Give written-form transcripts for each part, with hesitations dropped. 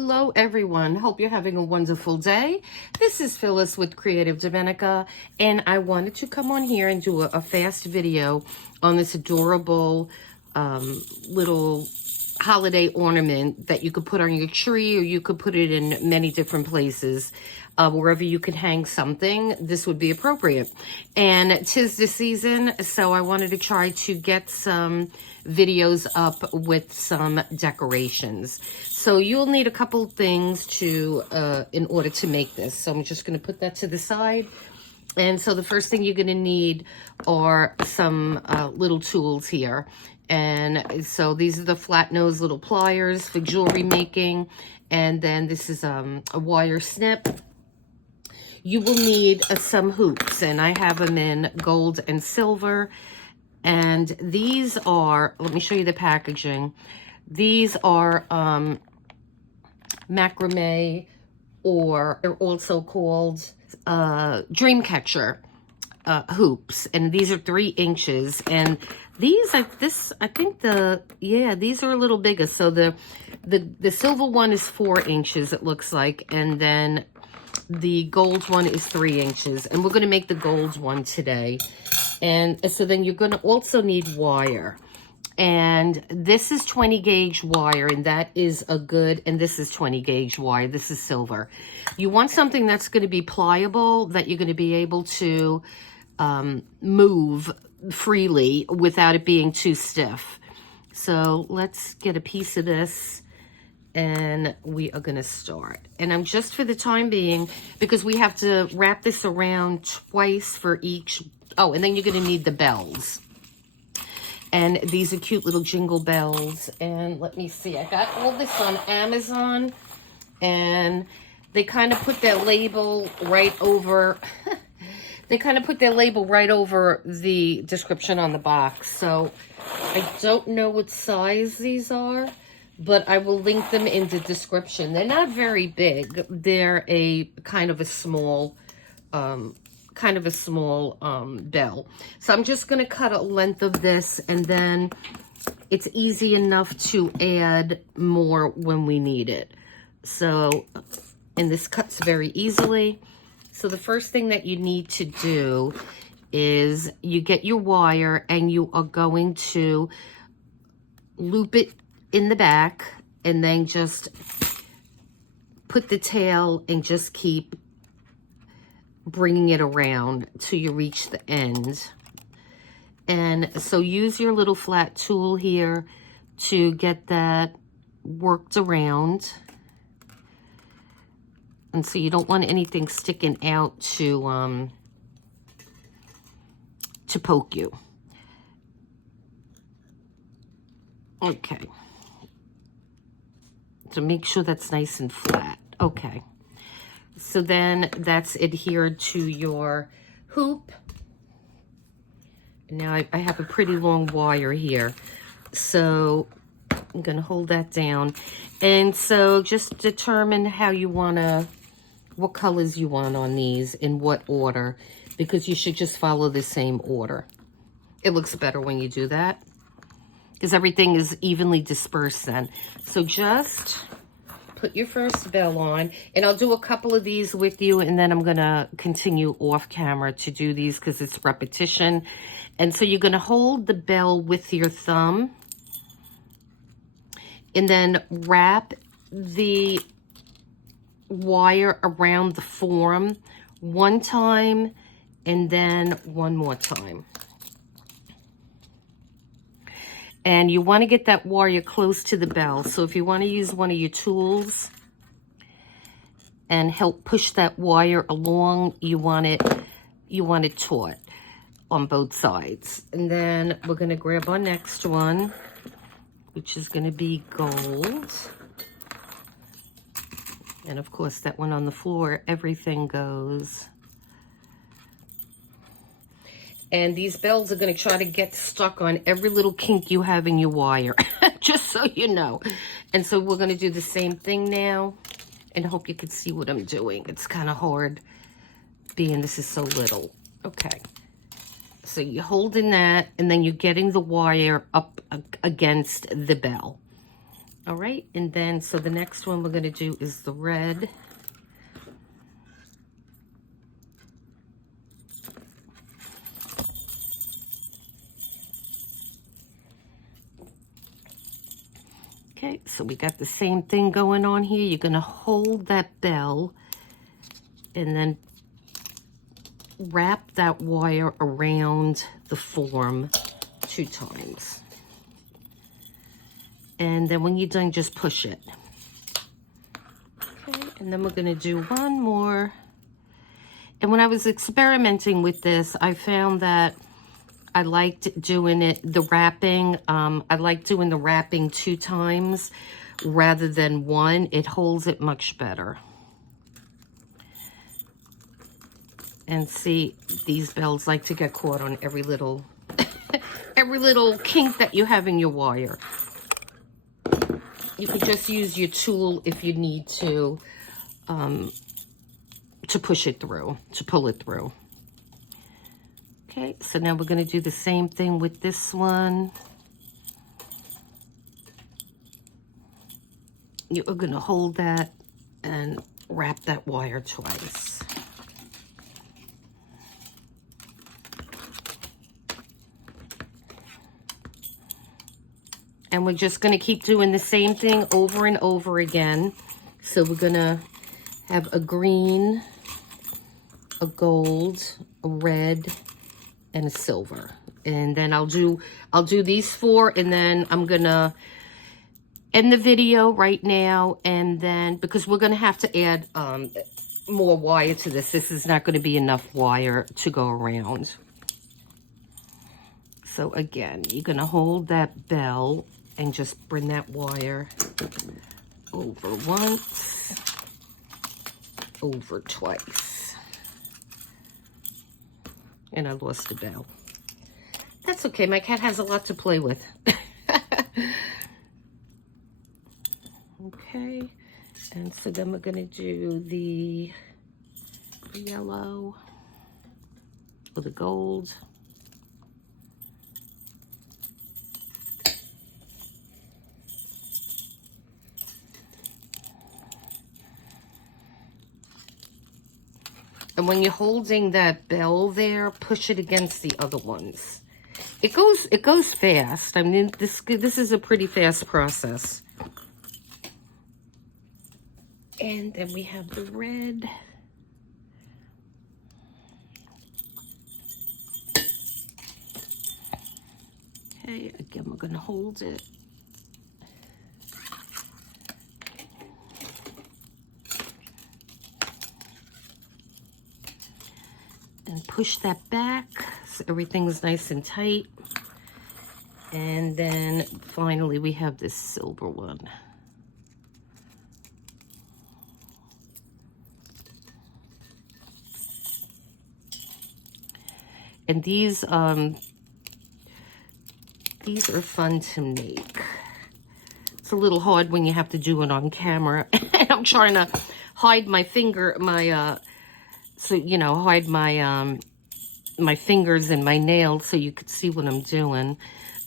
Hello everyone, hope you're having a wonderful day. This is Phyllis with CreativeDomenica, and I wanted to come on here and do a fast video on this adorable little holiday ornament that you could put on your tree, or you could put it in many different places. Wherever you could hang something, this would be appropriate. And 'tis the season, so I wanted to try to get some videos up with some decorations. So you'll need a couple things to in order to make this. So I'm just going to put that to the side. And so the first thing you're going to need are some little tools here. And so these are the flat nose little pliers for jewelry making. And then this is a wire snip. You will need some hoops, and I have them in gold and silver. And these are, let me show you the packaging. These are macrame, or they're also called dream catcher hoops. And these are 3 inches. And these are these are a little bigger. So the silver one is 4 inches, it looks like. And then the gold one is 3 inches, and we're going to make the gold one today. And so then you're going to also need wire, and this is 20 gauge wire, and that is a good, and this is 20 gauge wire. This is silver. You want something that's going to be pliable, that you're going to be able to move freely without it being too stiff. So let's get a piece of this, and we are going to start. And I'm just, for the time being, because we have to wrap this around twice for each. Oh, and then you're going to need the bells. And these are cute little jingle bells. And let me see, I got all this on Amazon, and they kind of put their label right over they kind of put their label right over the description on the box. So I don't know what size these are, but I will link them in the description. They're not very big. They're a kind of a small bell. So I'm just going to cut a length of this, and then it's easy enough to add more when we need it. So, and this cuts very easily. So the first thing that you need to do is you get your wire, and you are going to loop it in the back, and then just put the tail and just keep bringing it around till you reach the end. And so use your little flat tool here to get that worked around. And so you don't want anything sticking out to poke you. Okay. So make sure that's nice and flat. Okay. So then that's adhered to your hoop. Now I have a pretty long wire here. So I'm going to hold that down. And so just determine how you want to, what colors you want on these, in what order, because you should just follow the same order. It looks better when you do that, because everything is evenly dispersed then. So just put your first bell on, and I'll do a couple of these with you, and then I'm going to continue off camera to do these because it's repetition. And so you're going to hold the bell with your thumb, and then wrap the wire around the form one time, and then one more time. And you want to get that wire close to the bell. So if you want to use one of your tools and help push that wire along, you want it taut on both sides. And then we're going to grab our next one, which is going to be gold. And of course, that one on the floor, everything goes. And these bells are going to try to get stuck on every little kink you have in your wire, just so you know. And so we're going to do the same thing now, and I hope you can see what I'm doing. It's kind of hard, being this is so little. Okay. So you're holding that, and then you're getting the wire up against the bell. All right, and then, so the next one we're gonna do is the red. Okay, so we got the same thing going on here. You're gonna hold that bell and then wrap that wire around the form 2 times. And then when you're done, just push it. Okay, and then we're gonna do one more. And when I was experimenting with this, I found that I liked doing the wrapping. I like doing the wrapping 2 times rather than 1. It holds it much better. And see, these bells like to get caught on every little, every little kink that you have in your wire. You could just use your tool if you need to push it through, to pull it through. Okay, so now we're going to do the same thing with this one. You're going to hold that and wrap that wire twice. And we're just going to keep doing the same thing over and over again. So we're going to have a green, a gold, a red, and a silver. And then I'll do these 4, and then I'm going to end the video right now. And then, because we're going to have to add more wire to this. This is not going to be enough wire to go around. So again, you're going to hold that bell and just bring that wire over once, over twice. And I lost the bell. That's okay, my cat has a lot to play with. Okay, and so then we're gonna do the yellow or the gold. And when you're holding that bell there, push it against the other ones. It goes fast. I mean, this is a pretty fast process. And then we have the red. Okay, again, we're going to hold it. And push that back so everything's nice and tight. And then finally we have this silver one. And these are fun to make. It's a little hard when you have to do it on camera. And I'm trying to hide my finger, so, you know, hide my, my fingers and my nails so you could see what I'm doing.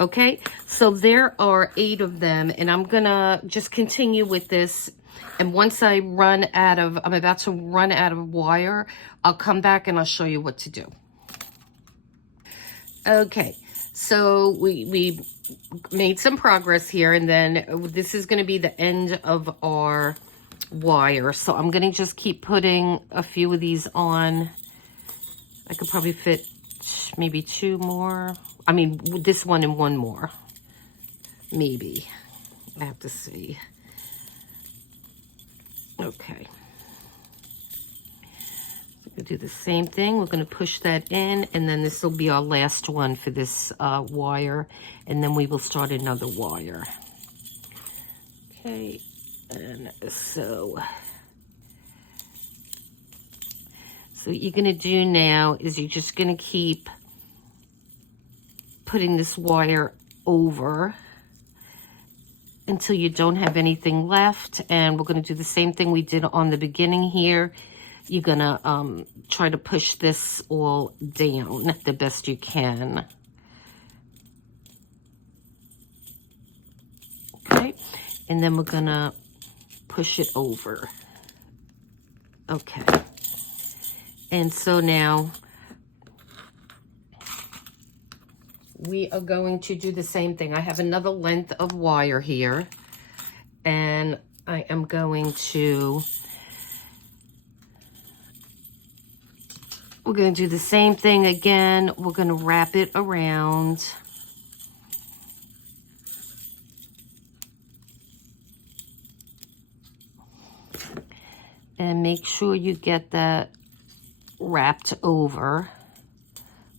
Okay, so there are 8 of them, and I'm gonna just continue with this. And once I run out of, I'm about to run out of wire, I'll come back and I'll show you what to do. Okay, so we made some progress here, and then this is gonna be the end of our wire. So I'm gonna just keep putting a few of these on. I could probably fit maybe 2 more. I mean, this one and 1 more, maybe. I have to see. Okay. We're gonna do the same thing. We're gonna push that in, and then this will be our last one for this wire, and then we will start another wire. Okay. And so what you're going to do now is you're just going to keep putting this wire over until you don't have anything left. And we're going to do the same thing we did on the beginning here. You're going to try to push this all down the best you can. Okay. and then we're gonna push it over. Okay. And so now we are going to do the same thing. I have another length of wire here, and I am going to, we're going to do the same thing again. We're going to wrap it around. And make sure you get that wrapped over.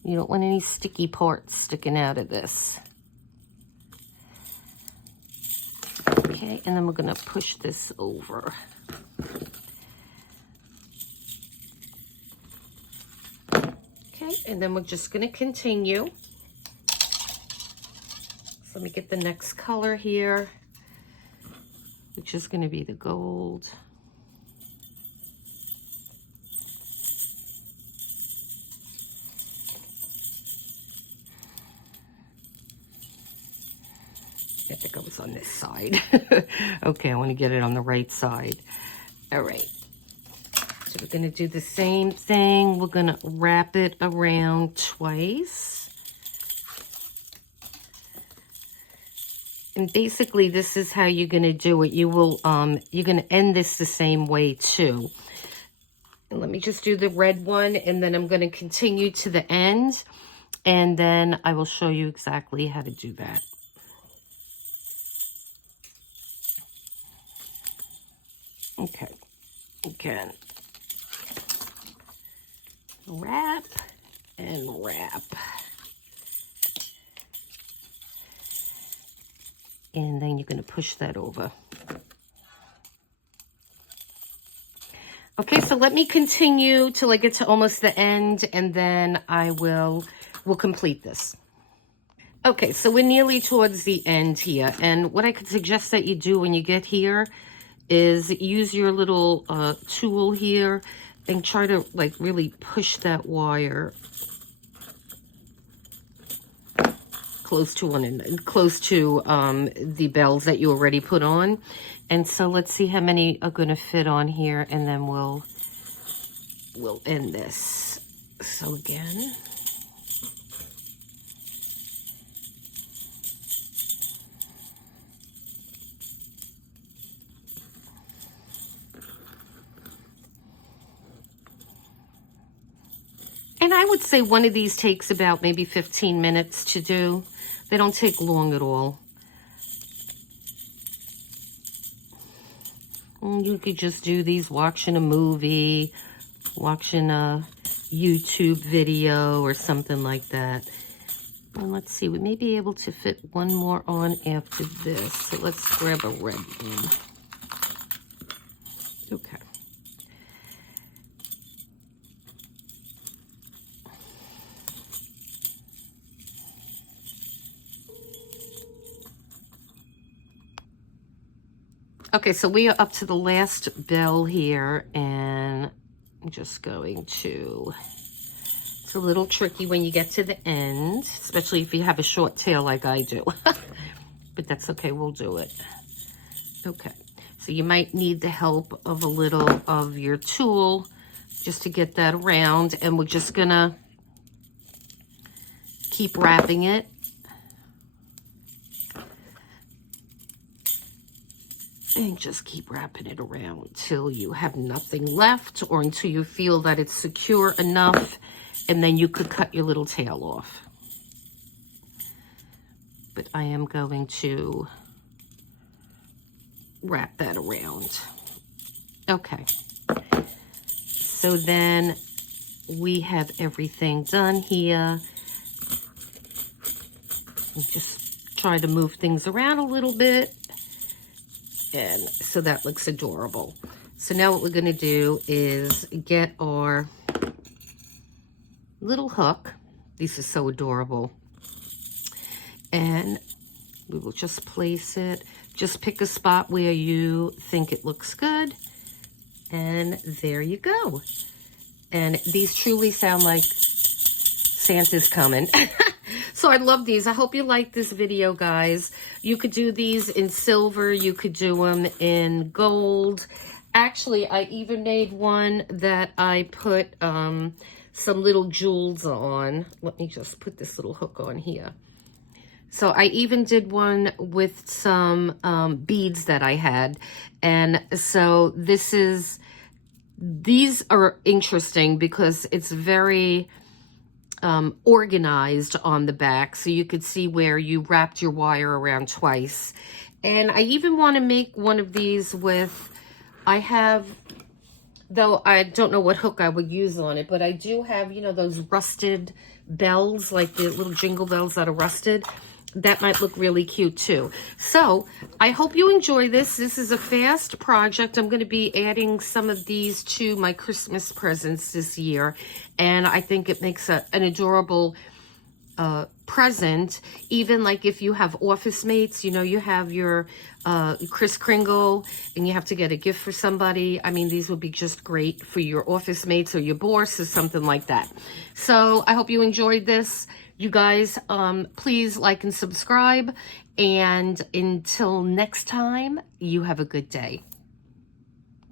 You don't want any sticky parts sticking out of this. Okay, and then we're gonna push this over. Okay, and then we're just gonna continue. So let me get the next color here, which is gonna be the gold. I think I was on this side. Okay, I want to get it on the right side. All right. So we're going to do the same thing. We're going to wrap it around twice. And basically, this is how you're going to do it. You will, you're going to end this the same way too. And let me just do the red one, and then I'm going to continue to the end, and then I will show you exactly how to do that. Okay, again, wrap and wrap. And then you're going to push that over. Okay, so let me continue till I get to almost the end, and then we'll complete this. Okay, so we're nearly towards the end here, and what I could suggest that you do when you get here is use your little tool here and try to like really push that wire close to the bells that you already put on. And so let's see how many are going to fit on here, and then we'll end this. So again, and I would say one of these takes about maybe 15 minutes to do. They don't take long at all. And you could just do these watching a movie, watching a YouTube video or something like that. And let's see, we may be able to fit one more on after this. So let's grab a red one. Okay. Okay, so we are up to the last bell here, and I'm just going to, it's a little tricky when you get to the end, especially if you have a short tail like I do. But that's okay, we'll do it. Okay, so you might need the help of a little of your tool just to get that around, and we're just gonna keep wrapping it. And just keep wrapping it around until you have nothing left, or until you feel that it's secure enough, and then you could cut your little tail off. But I am going to wrap that around. Okay. So then we have everything done here. Just try to move things around a little bit. And so that looks adorable. So now what we're going to do is get our little hook. These are so adorable. And we will just place it. Just pick a spot where you think it looks good. And there you go. And these truly sound like Santa's coming. So I love these. I hope you like this video, guys. You could do these in silver. You could do them in gold. Actually, I even made one that I put some little jewels on. Let me just put this little hook on here. So I even did one with some beads that I had. And so these are interesting because it's very organized on the back. So you could see where you wrapped your wire around twice. And I even want to make one of these with, I have, though I don't know what hook I would use on it, but I do have, you know, those rusted bells, like the little jingle bells that are rusted. That might look really cute too. So I hope you enjoy this. This is a fast project. I'm going to be adding some of these to my Christmas presents this year. And I think it makes an adorable present. Even like if you have office mates, you know, you have your Kris Kringle and you have to get a gift for somebody. I mean, these would be just great for your office mates or your boss or something like that. So I hope you enjoyed this. You guys, please like and subscribe. And until next time, you have a good day.